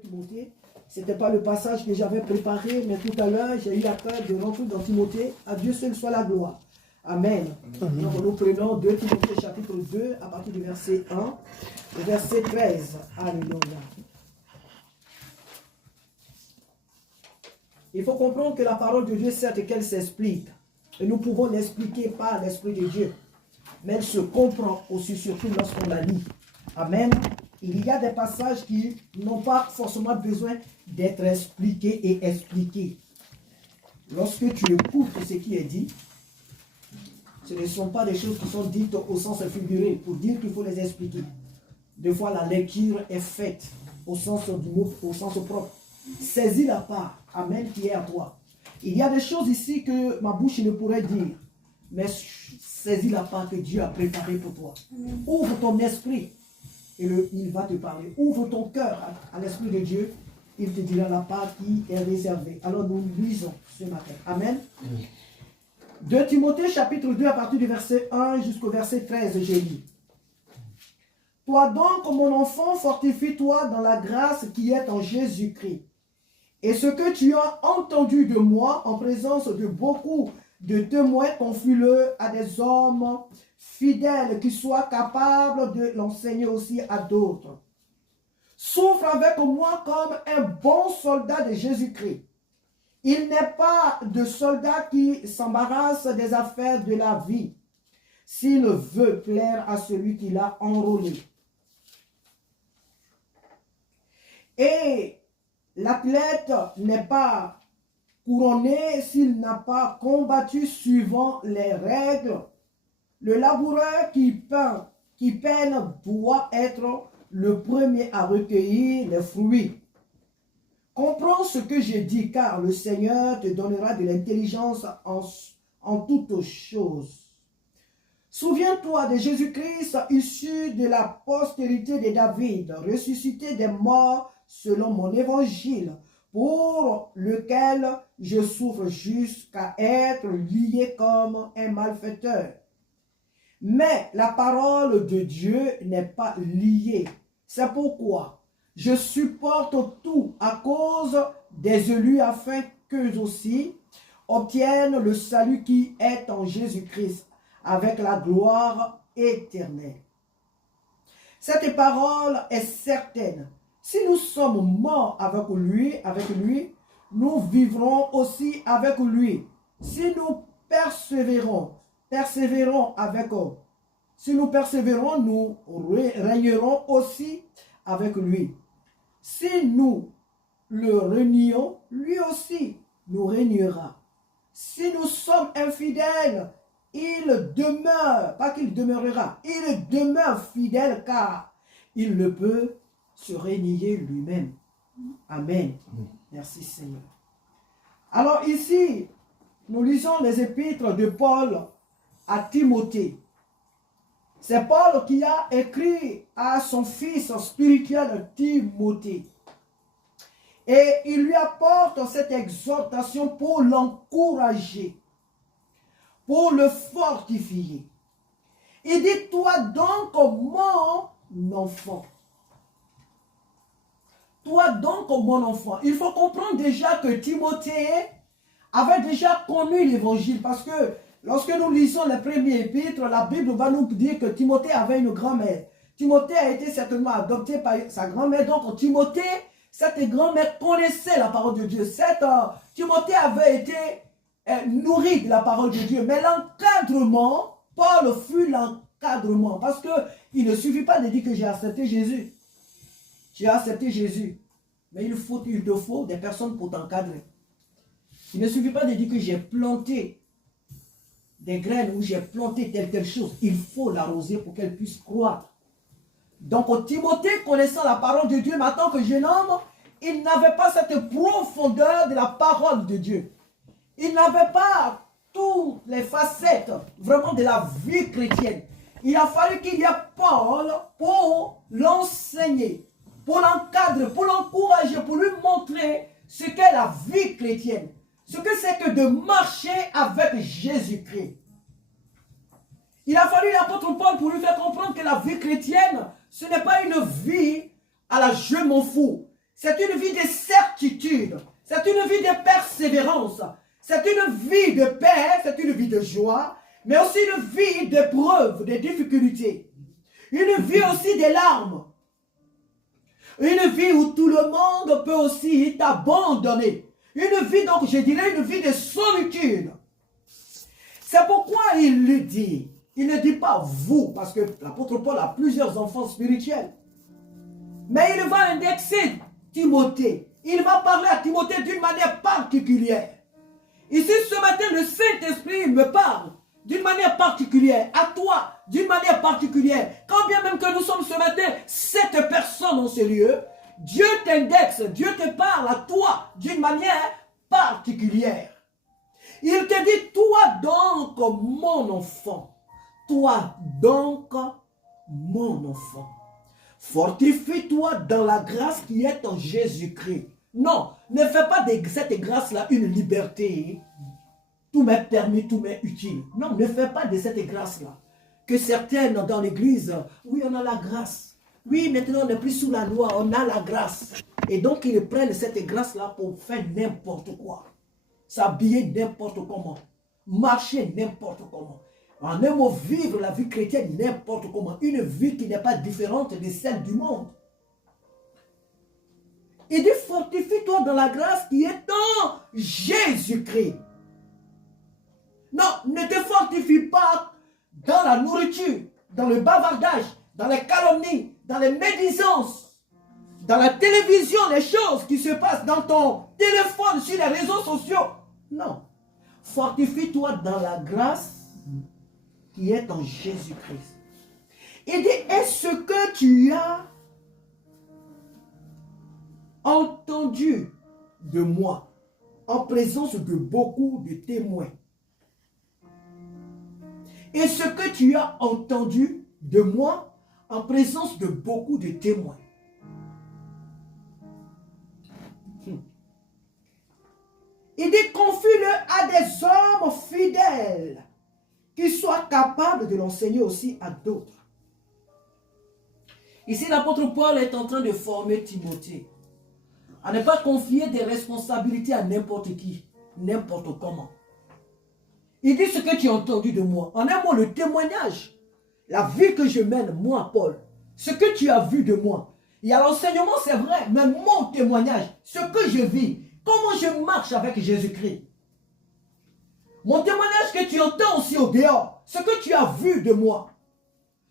Timothée, ce n'était pas le passage que j'avais préparé, mais tout à l'heure, j'ai eu la cœur de rentrer dans Timothée. À Dieu seul soit la gloire. Amen. Donc nous prenons 2 Timothée chapitre 2 à partir du verset 1 au verset 13. Alléluia. Il faut comprendre que la parole de Dieu, certes qu'elle s'explique, et nous pouvons l'expliquer par l'Esprit de Dieu, mais elle se comprend aussi, surtout lorsqu'on la lit. Amen. Il y a des passages qui n'ont pas forcément besoin d'être expliqués et expliqués. Lorsque tu écoutes ce qui est dit, ce ne sont pas des choses qui sont dites au sens figuré, pour dire qu'il faut les expliquer. Des fois, la lecture est faite au sens du mot, au sens propre. Saisis la part, amen, qui est à toi. Il y a des choses ici que ma bouche ne pourrait dire, mais saisis la part que Dieu a préparée pour toi. Ouvre ton esprit et il va te parler. Ouvre ton cœur à l'Esprit de Dieu, il te dira la part qui est réservée. Alors nous lisons ce matin. Amen. 2 Timothée chapitre 2 à partir du verset 1 jusqu'au verset 13, j'ai lu. Toi donc, mon enfant, fortifie-toi dans la grâce qui est en Jésus-Christ. Et ce que tu as entendu de moi en présence de beaucoup de témoins, confie-le à des hommes fidèles qui soient capables de l'enseigner aussi à d'autres. Souffre avec moi comme un bon soldat de Jésus-Christ. Il n'est pas de soldat qui s'embarrasse des affaires de la vie, s'il veut plaire à celui qui l'a enrôlé. Et l'athlète n'est pas couronné s'il n'a pas combattu suivant les règles. Le laboureur qui peine doit être le premier à recueillir les fruits. Comprends ce que je dis, car le Seigneur te donnera de l'intelligence en toutes choses. Souviens-toi de Jésus-Christ, issu de la postérité de David, ressuscité des morts selon mon évangile, pour lequel je souffre jusqu'à être lié comme un malfaiteur. Mais la parole de Dieu n'est pas liée. C'est pourquoi je supporte tout à cause des élus afin qu'eux aussi obtiennent le salut qui est en Jésus-Christ avec la gloire éternelle. Cette parole est certaine. Si nous sommes morts avec lui, nous vivrons aussi avec lui. Si nous persévérons avec eux. Si nous persévérons, nous régnerons aussi avec lui. Si nous le renions, lui aussi nous régnera. Si nous sommes infidèles, il demeure, pas qu'il demeurera, il demeure fidèle car il ne peut se renier lui-même. Amen. Merci Seigneur. Alors ici, nous lisons les épîtres de Paul à Timothée. C'est Paul qui a écrit à son fils spirituel Timothée. Et il lui apporte cette exhortation pour l'encourager, pour le fortifier. Il dit, toi donc mon enfant. Toi donc mon enfant. Il faut comprendre déjà que Timothée avait déjà connu l'évangile parce que lorsque nous lisons les premiers épîtres, la Bible va nous dire que Timothée avait une grand-mère. Timothée a été certainement adopté par sa grand-mère. Donc Timothée, cette grand-mère connaissait la parole de Dieu. Timothée avait été nourri de la parole de Dieu. Mais l'encadrement, Paul fut l'encadrement. Parce qu'il ne suffit pas de dire que j'ai accepté Jésus. Tu as accepté Jésus. Mais il te faut des personnes pour t'encadrer. Il ne suffit pas de dire que j'ai planté des graines ou j'ai planté telle chose. Il faut l'arroser pour qu'elle puisse croître. Donc Timothée, connaissant la parole de Dieu, mais en tant que jeune homme, il n'avait pas cette profondeur de la parole de Dieu. Il n'avait pas toutes les facettes vraiment de la vie chrétienne. Il a fallu qu'il y ait Paul pour l'enseigner, pour l'encadrer, pour l'encourager, pour lui montrer ce qu'est la vie chrétienne. Ce que c'est que de marcher avec Jésus-Christ. Il a fallu l'apôtre Paul pour lui faire comprendre que la vie chrétienne, ce n'est pas une vie à la je m'en fous. C'est une vie de certitude. C'est une vie de persévérance. C'est une vie de paix, c'est une vie de joie, mais aussi une vie d'épreuves, de difficultés. Une vie aussi de larmes. Une vie où tout le monde peut aussi t'abandonner. Une vie, donc je dirais, une vie de solitude. C'est pourquoi il le dit. Il ne dit pas vous, parce que l'apôtre Paul a plusieurs enfants spirituels. Mais il va indexer Timothée. Il va parler à Timothée d'une manière particulière. Ici, ce matin, le Saint-Esprit me parle d'une manière particulière, à toi, d'une manière particulière. Quand bien même que nous sommes ce matin, 7 personnes en ce lieu, Dieu t'indexe, Dieu te parle à toi d'une manière particulière. Il te dit, toi donc, mon enfant, toi donc, mon enfant, fortifie-toi dans la grâce qui est en Jésus-Christ. Non, ne fais pas de cette grâce-là une liberté. Tout m'est permis, tout m'est utile. Non, ne fais pas de cette grâce-là. Que certaines dans l'église, oui, on a la grâce. Oui, maintenant on n'est plus sous la loi, on a la grâce. Et donc ils prennent cette grâce-là pour faire n'importe quoi. S'habiller n'importe comment. Marcher n'importe comment. En un mot, vivre la vie chrétienne n'importe comment. Une vie qui n'est pas différente de celle du monde. Il dit, fortifie-toi dans la grâce qui est en Jésus-Christ. Non, ne te fortifie pas dans la nourriture, dans le bavardage, dans les calomnies, dans les médisances, dans la télévision, les choses qui se passent dans ton téléphone, sur les réseaux sociaux. Non. Fortifie-toi dans la grâce qui est en Jésus-Christ. Il dit, est-ce que tu as entendu de moi en présence de beaucoup de témoins? Et ce que tu as entendu de moi en présence de beaucoup de témoins. Il dit, confie-le à des hommes fidèles qui soient capables de l'enseigner aussi à d'autres. Ici, l'apôtre Paul est en train de former Timothée à ne pas confier des responsabilités à n'importe qui, n'importe comment. Il dit ce que tu as entendu de moi. En un mot, le témoignage, la vie que je mène, moi, Paul, ce que tu as vu de moi. Il y a l'enseignement, c'est vrai, mais mon témoignage, ce que je vis, comment je marche avec Jésus-Christ. Mon témoignage que tu entends aussi au dehors, ce que tu as vu de moi,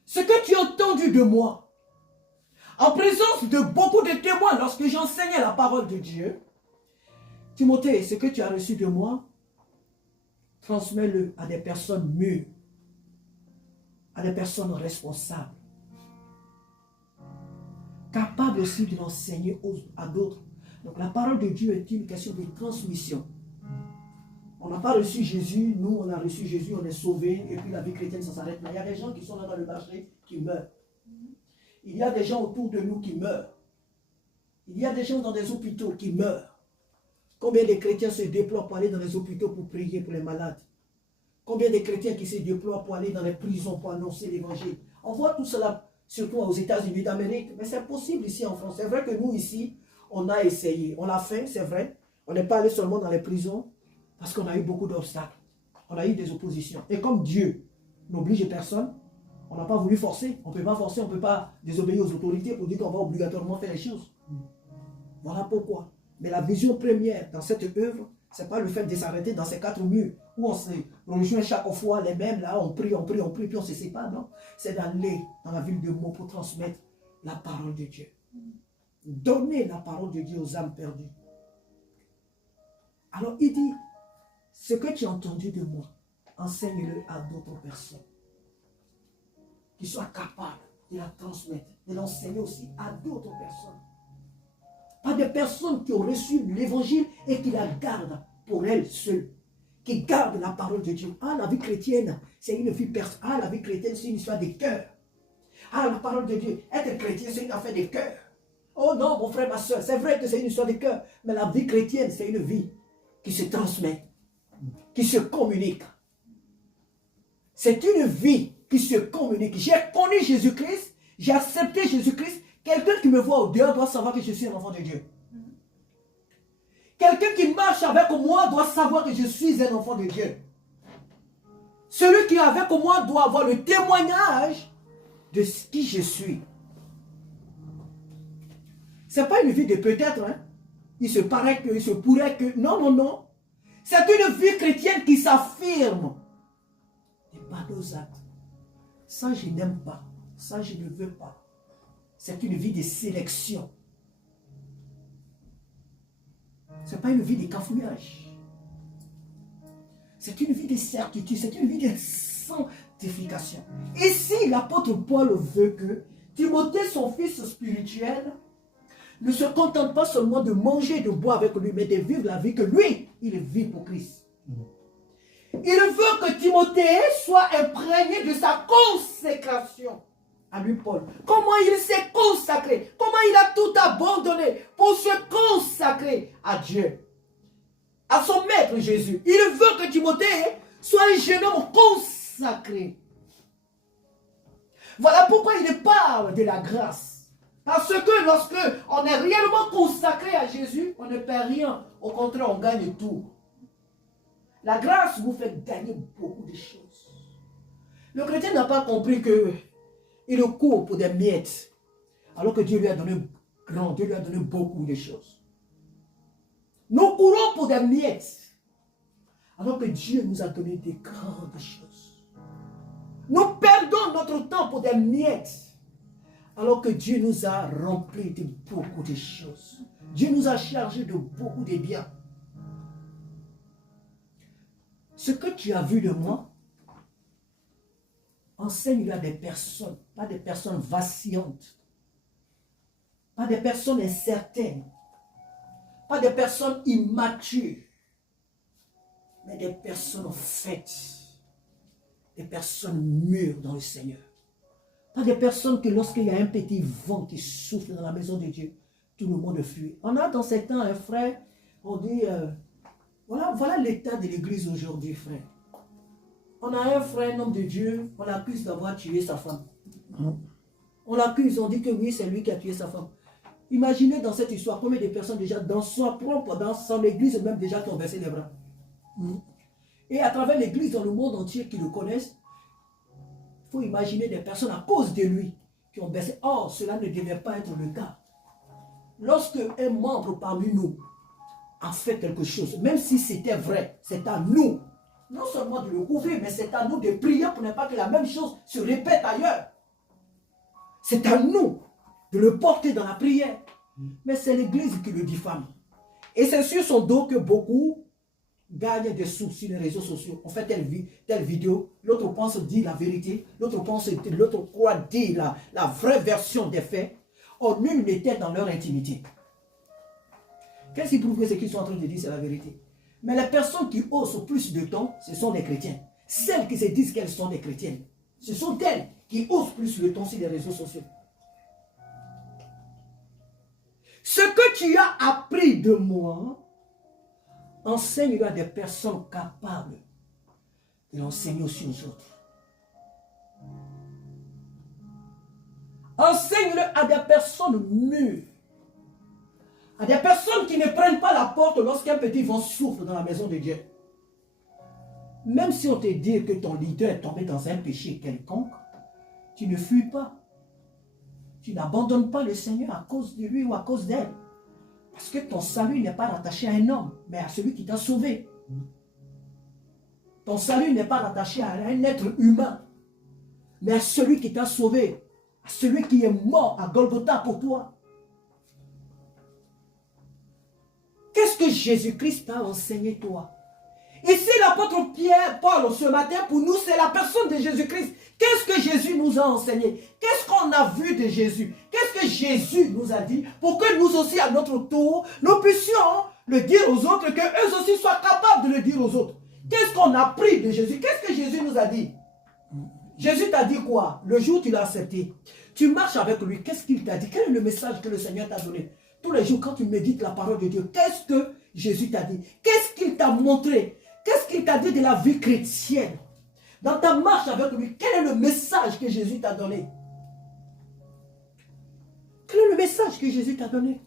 ce que tu as entendu de moi, en présence de beaucoup de témoins, lorsque j'enseignais la parole de Dieu, Timothée, ce que tu as reçu de moi, transmets-le à des personnes mûres, à des personnes responsables, capables aussi de l'enseigner à d'autres. Donc la parole de Dieu est une question de transmission. On n'a pas reçu Jésus, nous on a reçu Jésus, on est sauvés, et puis la vie chrétienne ça s'arrête là. Il y a des gens qui sont là dans le marché qui meurent. Il y a des gens autour de nous qui meurent. Il y a des gens dans des hôpitaux qui meurent. Combien de chrétiens se déploient pour aller dans les hôpitaux pour prier pour les malades? Combien de chrétiens qui se déploient pour aller dans les prisons pour annoncer l'évangile? On voit tout cela, surtout aux États-Unis d'Amérique, mais c'est possible ici en France. C'est vrai que nous ici, on a essayé. On l'a fait, c'est vrai. On n'est pas allé seulement dans les prisons parce qu'on a eu beaucoup d'obstacles. On a eu des oppositions. Et comme Dieu n'oblige personne, on n'a pas voulu forcer. On ne peut pas forcer, on ne peut pas désobéir aux autorités pour dire qu'on va obligatoirement faire les choses. Voilà pourquoi. Mais la vision première dans cette œuvre, ce n'est pas le fait de s'arrêter dans ces 4 murs où on se rejoint chaque fois les mêmes, là on prie, puis on se sépare, non. C'est d'aller dans la ville de Meaux pour transmettre la parole de Dieu. Donner la parole de Dieu aux âmes perdues. Alors il dit, ce que tu as entendu de moi, enseigne-le à d'autres personnes qui soient capables de la transmettre, de l'enseigner aussi à d'autres personnes. Pas des personnes qui ont reçu l'évangile et qui la gardent pour elles seules. Qui gardent la parole de Dieu. Ah, la vie chrétienne, c'est une vie personnelle. Ah, la vie chrétienne, c'est une histoire de cœur. Ah, la parole de Dieu, être chrétien, c'est une affaire de cœur. Oh non, mon frère, ma soeur, c'est vrai que c'est une histoire de cœur. Mais la vie chrétienne, c'est une vie qui se transmet, qui se communique. C'est une vie qui se communique. J'ai connu Jésus-Christ, j'ai accepté Jésus-Christ. Quelqu'un qui me voit au dehors doit savoir que je suis un enfant de Dieu. Quelqu'un qui marche avec moi doit savoir que je suis un enfant de Dieu. Celui qui est avec moi doit avoir le témoignage de qui je suis. Ce n'est pas une vie de peut-être. Hein? Il se paraît que, il se pourrait que... Non, non, non. C'est une vie chrétienne qui s'affirme. Et pas nos actes. Ça, je n'aime pas. Ça, je ne veux pas. C'est une vie de sélection. Ce n'est pas une vie de cafouillage. C'est une vie de certitude. C'est une vie de sanctification. Ici, l'apôtre Paul veut que Timothée, son fils spirituel, ne se contente pas seulement de manger et de boire avec lui, mais de vivre la vie que lui, il vit pour Christ. Il veut que Timothée soit imprégné de sa consécration à lui, Paul. Comment il s'est consacré, comment il a tout abandonné pour se consacrer à Dieu, à son maître Jésus. Il veut que Timothée soit un jeune homme consacré. Voilà pourquoi il parle de la grâce. Parce que lorsque on est réellement consacré à Jésus, on ne perd rien. Au contraire, on gagne tout. La grâce vous fait gagner beaucoup de choses. Le chrétien n'a pas compris qu'il court pour des miettes. Alors que Dieu lui a donné grand, Dieu lui a donné beaucoup de choses. Nous courons pour des miettes. Alors que Dieu nous a donné des grandes choses. Nous perdons notre temps pour des miettes. Alors que Dieu nous a remplis de beaucoup de choses. Dieu nous a chargés de beaucoup de biens. Ce que tu as vu de moi, enseigne-le à des personnes, pas des personnes vacillantes, pas des personnes incertaines, pas des personnes immatures, mais des personnes faites, des personnes mûres dans le Seigneur. Pas des personnes que lorsqu'il y a un petit vent qui souffle dans la maison de Dieu, tout le monde fuit. On a dans ces temps un frère, on dit, voilà l'état de l'église aujourd'hui, frère. On a un frère, un homme de Dieu, on l'accuse d'avoir tué sa femme. On l'accuse, on dit que oui, c'est lui qui a tué sa femme. Imaginez dans cette histoire combien de personnes déjà dans son propre, dans son église même déjà qui ont baissé les bras. Et à travers l'église dans le monde entier qui le connaissent, il faut imaginer des personnes à cause de lui qui ont baissé. Or, cela ne devait pas être le cas. Lorsque un membre parmi nous a fait quelque chose, même si c'était vrai, c'est à nous, non seulement de le couvrir, mais c'est à nous de prier pour ne pas que la même chose se répète ailleurs. C'est à nous de le porter dans la prière. Mais c'est l'Église qui le diffame. Et c'est sur son dos que beaucoup gagnent des sous sur les réseaux sociaux. On fait telle vidéo, l'autre pense dire la vérité, l'autre croit dire la vraie version des faits. Or, nul n'était dans leur intimité. Qu'est-ce qui prouve que ce qu'ils sont en train de dire, c'est la vérité? Mais les personnes qui osent plus de temps, ce sont des chrétiens. Celles qui se disent qu'elles sont des chrétiennes, ce sont elles qui osent plus le temps sur les réseaux sociaux. Ce que tu as appris de moi, enseigne-le à des personnes capables de l'enseigner aussi aux autres. Enseigne-le à des personnes mûres. À des personnes qui ne prennent pas la porte lorsqu'un petit vent souffle dans la maison de Dieu. Même si on te dit que ton leader est tombé dans un péché quelconque, tu ne fuis pas. Tu n'abandonnes pas le Seigneur à cause de lui ou à cause d'elle. Parce que ton salut n'est pas rattaché à un homme, mais à celui qui t'a sauvé. Ton salut n'est pas rattaché à un être humain, mais à celui qui t'a sauvé, à celui qui est mort à Golgotha pour toi. Qu'est-ce que Jésus-Christ t'a enseigné toi? Ici, l'apôtre Paul, ce matin, pour nous, c'est la personne de Jésus-Christ. Qu'est-ce que Jésus nous a enseigné? Qu'est-ce qu'on a vu de Jésus? Qu'est-ce que Jésus nous a dit pour que nous aussi, à notre tour, nous puissions le dire aux autres, qu'eux aussi soient capables de le dire aux autres? Qu'est-ce qu'on a appris de Jésus? Qu'est-ce que Jésus nous a dit? Jésus t'a dit quoi? Le jour où tu l'as accepté, tu marches avec lui. Qu'est-ce qu'il t'a dit? Quel est le message que le Seigneur t'a donné? Tous les jours, quand tu médites la parole de Dieu, qu'est-ce que Jésus t'a dit? Qu'est-ce qu'il t'a montré? Qu'est-ce qu'il t'a dit de la vie chrétienne? Dans ta marche avec lui, quel est le message que Jésus t'a donné? Quel est le message que Jésus t'a donné?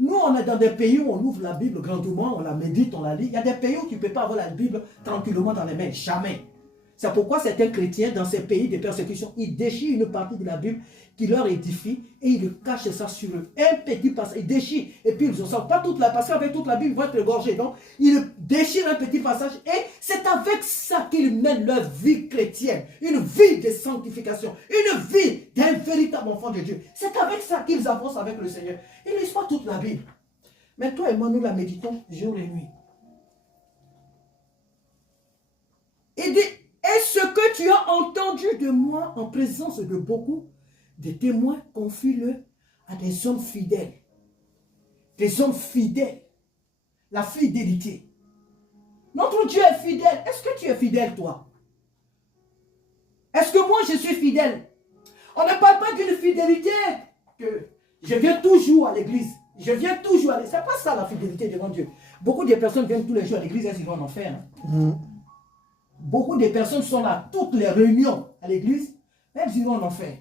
Nous, on est dans des pays où on ouvre la Bible grandement, on la médite, on la lit. Il y a des pays où tu ne peux pas avoir la Bible tranquillement dans les mains. Jamais. C'est pourquoi certains chrétiens, dans ces pays de persécution, ils déchirent une partie de la Bible qui leur édifie et ils le cachent ça sur eux. Un petit passage, ils déchirent et puis ils en sortent pas toute la, parce qu'avec toute la Bible, ils vont être égorgés. Donc, ils déchirent un petit passage et c'est avec ça qu'ils mènent leur vie chrétienne. Une vie de sanctification, une vie d'un véritable enfant de Dieu. C'est avec ça qu'ils avancent avec le Seigneur. Ils ne lisent pas toute la Bible. Mais toi et moi, nous la méditons jour et nuit. Il dit, et ce que tu as entendu de moi en présence de beaucoup de témoins, confie-le à des hommes fidèles. Des hommes fidèles. La fidélité. Notre Dieu est fidèle. Est-ce que tu es fidèle, toi? Est-ce que moi, je suis fidèle? On ne parle pas d'une fidélité que je viens toujours à l'église. Je viens toujours à l'église. Ce n'est pas ça la fidélité devant Dieu. Beaucoup de personnes viennent tous les jours à l'église et ils vont en enfer. Beaucoup de personnes sont là, toutes les réunions à l'église, elles iront en enfer.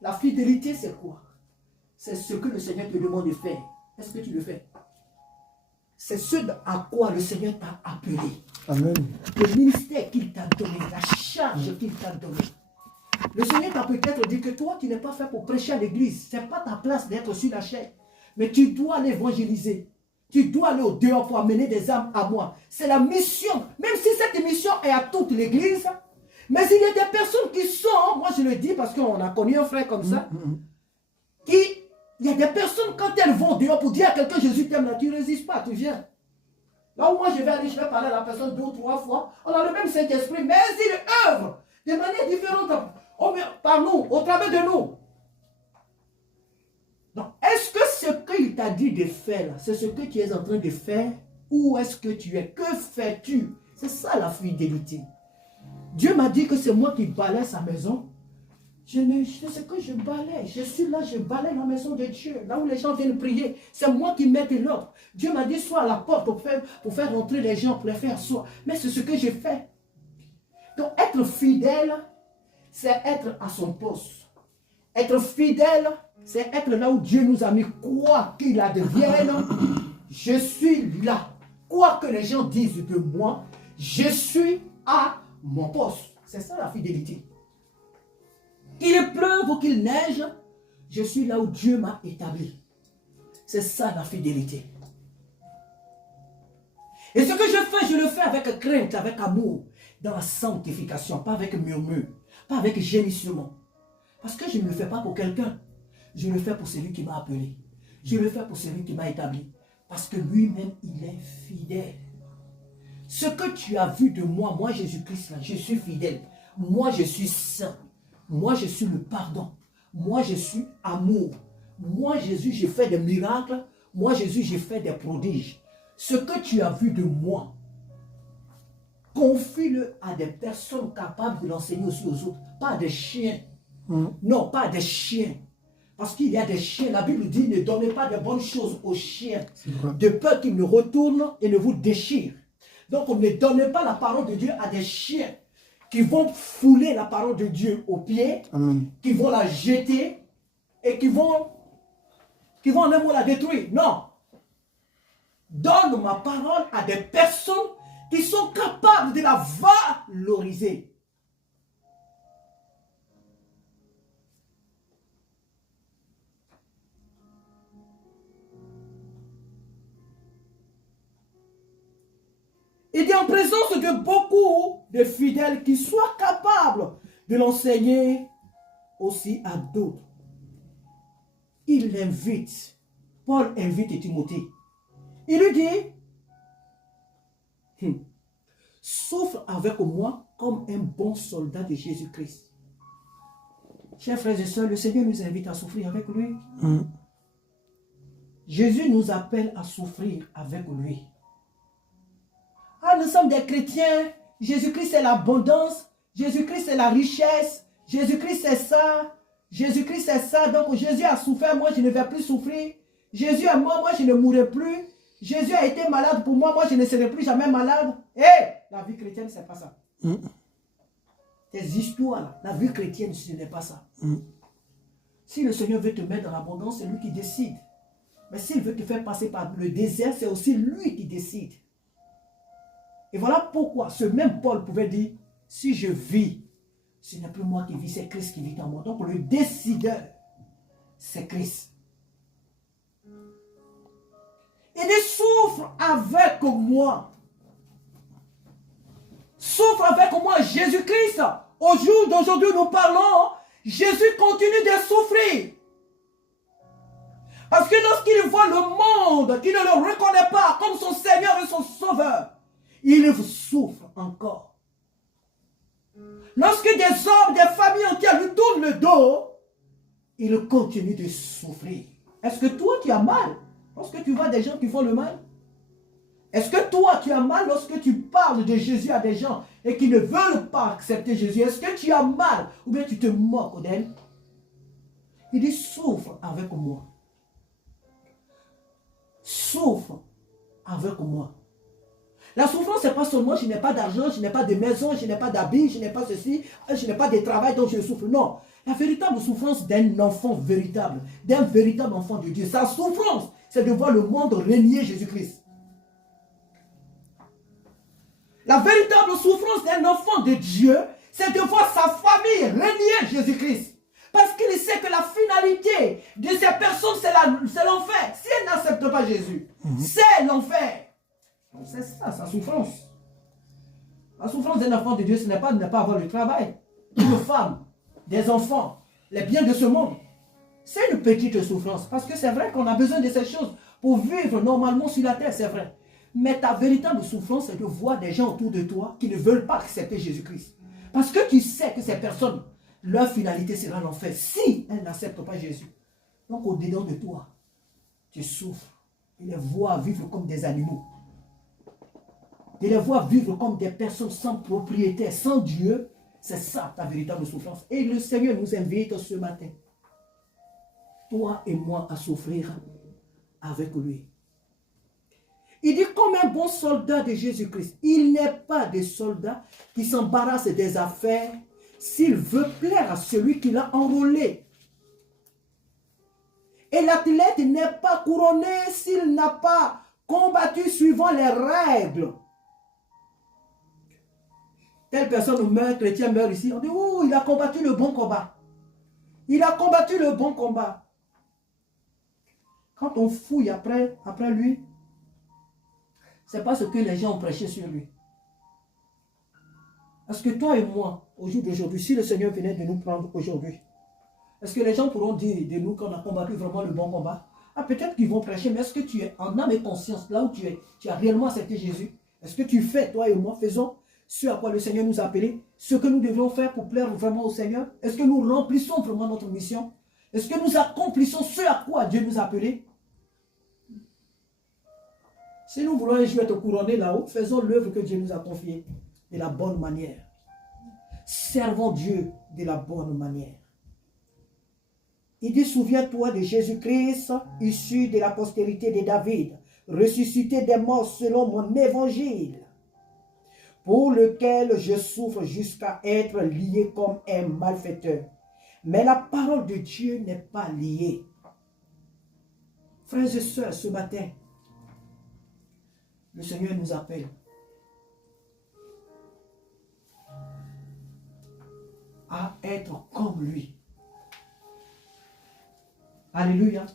La fidélité, c'est quoi? C'est ce que le Seigneur te demande de faire. Est-ce que tu le fais? C'est ce à quoi le Seigneur t'a appelé. Amen. Le ministère qu'il t'a donné, la charge qu'il t'a donnée. Le Seigneur t'a peut-être dit que toi, tu n'es pas fait pour prêcher à l'église. Ce n'est pas ta place d'être sur la chair. Mais tu dois aller évangéliser. Tu dois aller au dehors pour amener des âmes à moi. C'est la mission. Même si cette mission est à toute l'église. Mais il y a des personnes qui sont, moi je le dis parce qu'on a connu un frère comme ça, il y a des personnes quand elles vont dehors pour dire à quelqu'un Jésus t'aime, là, tu ne résistes pas, tu viens. Là où moi je vais aller, je vais parler à la personne 2 ou 3 fois. On a le même Saint-Esprit, mais il œuvre de manière différente par nous, au travers de nous. Donc, est-ce que ce qu'il t'a dit de faire, c'est ce que tu es en train de faire? Où est-ce que tu es? Que fais-tu? C'est ça la fidélité. Dieu m'a dit que c'est moi qui balaye sa maison. Je sais que je balaye. Je suis là, je balaye la maison de Dieu. Là où les gens viennent prier, c'est moi qui mets de l'ordre. Dieu m'a dit, sois à la porte pour faire rentrer les gens, pour les faire soir. Mais c'est ce que j'ai fait. Donc, être fidèle, c'est être à son poste. Être fidèle, c'est être là où Dieu nous a mis. Quoi qu'il advienne, je suis là. Quoi que les gens disent de moi, je suis à mon poste. C'est ça la fidélité. Qu'il pleuve ou qu'il neige, je suis là où Dieu m'a établi. C'est ça la fidélité. Et ce que je le fais avec crainte, avec amour, dans la sanctification, pas avec murmure, pas avec gémissement. Parce que je ne le fais pas pour quelqu'un. Je le fais pour celui qui m'a appelé. Je le fais pour celui qui m'a établi. Parce que lui-même, il est fidèle. Ce que tu as vu de moi, moi Jésus-Christ, je suis fidèle. Moi, je suis saint. Moi, je suis le pardon. Moi, je suis amour. Moi, Jésus, j'ai fait des miracles. Moi, Jésus, j'ai fait des prodiges. Ce que tu as vu de moi, confie-le à des personnes capables de l'enseigner aussi aux autres. Pas à des chiens. Non, pas à des chiens. Parce qu'il y a des chiens. La Bible dit, ne donnez pas de bonnes choses aux chiens. De peur qu'ils ne retournent et ne vous déchirent. Donc, on ne donne pas la parole de Dieu à des chiens qui vont fouler la parole de Dieu aux pieds, qui vont la jeter et qui vont en un mot la détruire. Non. Donne ma parole à des personnes qui sont capables de la valoriser. Il est en présence de beaucoup de fidèles qui soient capables de l'enseigner aussi à d'autres. Il l'invite. Paul invite Timothée. Il lui dit, souffre avec moi comme un bon soldat de Jésus-Christ. Chers frères et sœurs, le Seigneur nous invite à souffrir avec lui. Jésus nous appelle à souffrir avec lui. Ah, nous sommes des chrétiens. Jésus-Christ, c'est l'abondance. Jésus-Christ, c'est la richesse. Jésus-Christ, c'est ça. Jésus-Christ, c'est ça. Donc, Jésus a souffert. Moi, je ne vais plus souffrir. Jésus est mort. Moi, je ne mourrai plus. Jésus a été malade pour moi. Moi, je ne serai plus jamais malade. La vie chrétienne, ce n'est pas ça. Tes histoires, là, la vie chrétienne, ce n'est pas ça. Si le Seigneur veut te mettre dans l'abondance, c'est lui qui décide. Mais s'il veut te faire passer par le désert, c'est aussi lui qui décide. Et voilà pourquoi ce même Paul pouvait dire, si je vis, ce n'est plus moi qui vis, c'est Christ qui vit en moi. Donc le décideur, c'est Christ. Il dit, souffre avec moi. Souffre avec moi, Jésus-Christ. Au jour d'aujourd'hui, nous parlons, Jésus continue de souffrir. Parce que lorsqu'il voit le monde qui ne le reconnaît pas comme son Seigneur et son Sauveur, il souffre encore. Lorsque des hommes, des familles entières lui tournent le dos, il continue de souffrir. Est-ce que toi, tu as mal lorsque tu vois des gens qui font le mal? Est-ce que toi, tu as mal lorsque tu parles de Jésus à des gens et qui ne veulent pas accepter Jésus? Est-ce que tu as mal ou bien tu te moques d'elle? Il dit, souffre avec moi. Souffre avec moi. La souffrance, ce n'est pas seulement je n'ai pas d'argent, je n'ai pas de maison, je n'ai pas d'habits, je n'ai pas ceci, je n'ai pas de travail, donc je souffre. Non. La véritable souffrance d'un enfant véritable, d'un véritable enfant de Dieu, sa souffrance, c'est de voir le monde régner Jésus-Christ. La véritable souffrance d'un enfant de Dieu, c'est de voir sa famille régner Jésus-Christ. Parce qu'il sait que la finalité de ces personnes, c'est l'enfer. Si elles n'acceptent pas Jésus, c'est l'enfer. C'est ça, sa souffrance. La souffrance d'un enfant de Dieu, ce n'est pas de ne pas avoir le travail, une femme, des enfants, les biens de ce monde. C'est une petite souffrance. Parce que c'est vrai qu'on a besoin de ces choses pour vivre normalement sur la terre, c'est vrai. Mais ta véritable souffrance, c'est de voir des gens autour de toi qui ne veulent pas accepter Jésus-Christ. Parce que tu sais que ces personnes, leur finalité sera l'enfer si elles n'acceptent pas Jésus. Donc au-dedans de toi, tu souffres. Tu les vois vivre comme des animaux. Tu les vois vivre comme des personnes sans propriétaire, sans Dieu. C'est ça ta véritable souffrance. Et le Seigneur nous invite ce matin, toi et moi, à souffrir avec lui. Il dit comme un bon soldat de Jésus-Christ, il n'est pas de soldat qui s'embarrasse des affaires s'il veut plaire à celui qui l'a enrôlé. Et l'athlète n'est pas couronné s'il n'a pas combattu suivant les règles. Telle personne meurt, chrétien meurt ici, on dit, oh, il a combattu le bon combat. Il a combattu le bon combat. Quand on fouille après lui, c'est pas ce que les gens ont prêché sur lui. Parce que toi et moi, au jour d'aujourd'hui, si le Seigneur venait de nous prendre aujourd'hui, est-ce que les gens pourront dire de nous qu'on a combattu vraiment le bon combat? Ah, peut-être qu'ils vont prêcher, mais est-ce que tu es en âme et conscience, là où tu es, tu as réellement accepté Jésus? Est-ce que tu fais, toi et moi, faisons ce à quoi le Seigneur nous a appelés, ce que nous devons faire pour plaire vraiment au Seigneur? Est-ce que nous remplissons vraiment notre mission? Est-ce que nous accomplissons ce à quoi Dieu nous a appelés? Si nous voulons un jour être couronnés là-haut, faisons l'œuvre que Dieu nous a confiée de la bonne manière. Servons Dieu de la bonne manière. Il dit, souviens-toi de Jésus-Christ, issu de la postérité de David, ressuscité des morts selon mon évangile, pour lequel je souffre jusqu'à être lié comme un malfaiteur. Mais la parole de Dieu n'est pas liée. Frères et sœurs, ce matin, le Seigneur nous appelle à être comme lui. Alléluia.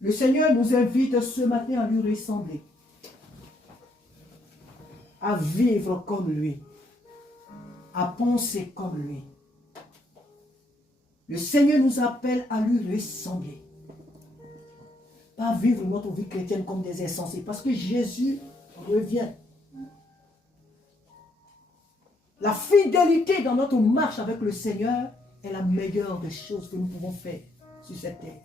Le Seigneur nous invite ce matin à lui ressembler, à vivre comme lui, à penser comme lui. Le Seigneur nous appelle à lui ressembler. Pas vivre notre vie chrétienne comme des insensés, parce que Jésus revient. La fidélité dans notre marche avec le Seigneur est la meilleure des choses que nous pouvons faire sur cette terre.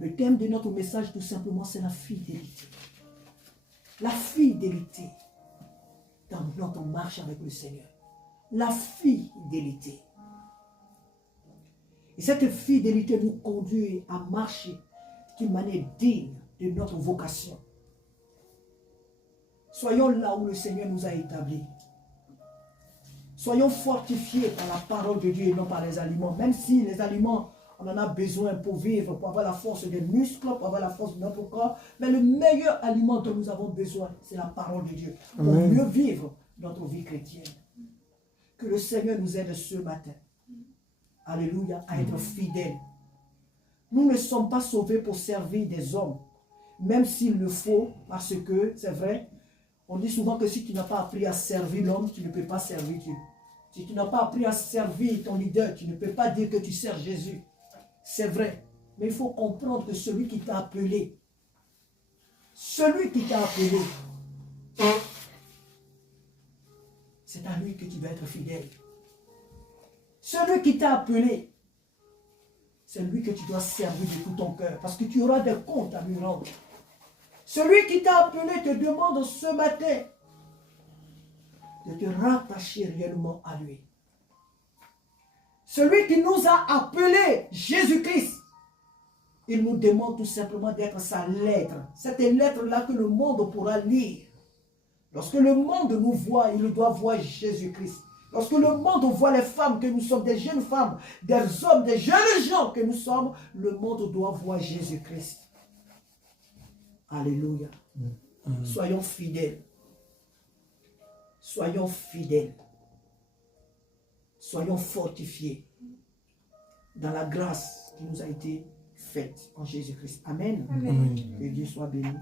Le thème de notre message, tout simplement, c'est la fidélité. La fidélité dans notre marche avec le Seigneur. La fidélité. Et cette fidélité nous conduit à marcher d'une manière digne de notre vocation. Soyons là où le Seigneur nous a établis. Soyons fortifiés par la parole de Dieu et non par les aliments. Même si les aliments On en a besoin pour vivre, pour avoir la force des muscles, pour avoir la force de notre corps. Mais le meilleur aliment dont nous avons besoin, c'est la parole de Dieu. Pour mieux vivre notre vie chrétienne. Que le Seigneur nous aide ce matin. Alléluia, à être fidèles. Nous ne sommes pas sauvés pour servir des hommes. Même s'il le faut, parce que, c'est vrai, on dit souvent que si tu n'as pas appris à servir l'homme, tu ne peux pas servir Dieu. Si tu n'as pas appris à servir ton leader, tu ne peux pas dire que tu sers Jésus. C'est vrai. Mais il faut comprendre que celui qui t'a appelé, c'est à lui que tu vas être fidèle. Celui qui t'a appelé, c'est lui que tu dois servir de tout ton cœur, parce que tu auras des comptes à lui rendre. Celui qui t'a appelé te demande ce matin de te rattacher réellement à lui. Celui qui nous a appelés, Jésus-Christ, il nous demande tout simplement d'être sa lettre. Cette lettre-là que le monde pourra lire. Lorsque le monde nous voit, il doit voir Jésus-Christ. Lorsque le monde voit les femmes que nous sommes, des jeunes femmes, des hommes, des jeunes gens que nous sommes, le monde doit voir Jésus-Christ. Alléluia. Soyons fidèles. Soyons fidèles. Soyons fortifiés dans la grâce qui nous a été faite en Jésus-Christ. Amen. Amen. Que Dieu soit béni.